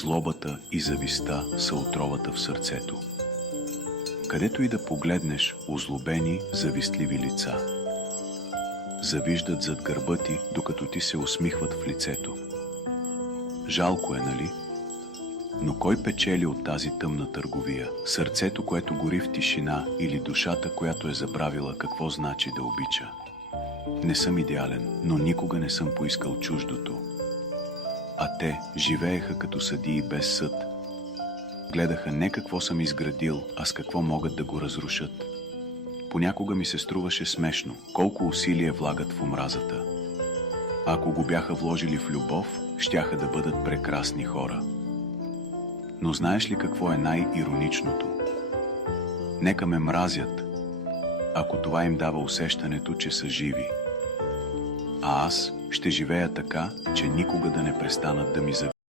Злобата и завистта са отровата в сърцето. Където и да погледнеш озлобени, завистливи лица. Завиждат зад гърба ти, докато ти се усмихват в лицето. Жалко е, нали? Но кой печели от тази тъмна търговия? Сърцето, което гори в тишина, или душата, която е забравила какво значи да обича? Не съм идеален, но никога не съм поискал чуждото. А те живееха като съдии без съд. Гледаха не какво съм изградил, а с какво могат да го разрушат. Понякога ми се струваше смешно, колко усилие влагат в омразата. А ако го бяха вложили в любов, щяха да бъдат прекрасни хора. Но знаеш ли какво е най-ироничното? Нека ме мразят, ако това им дава усещането, че са живи. А аз ще живея така, че никога да не престанат да ми завидуват.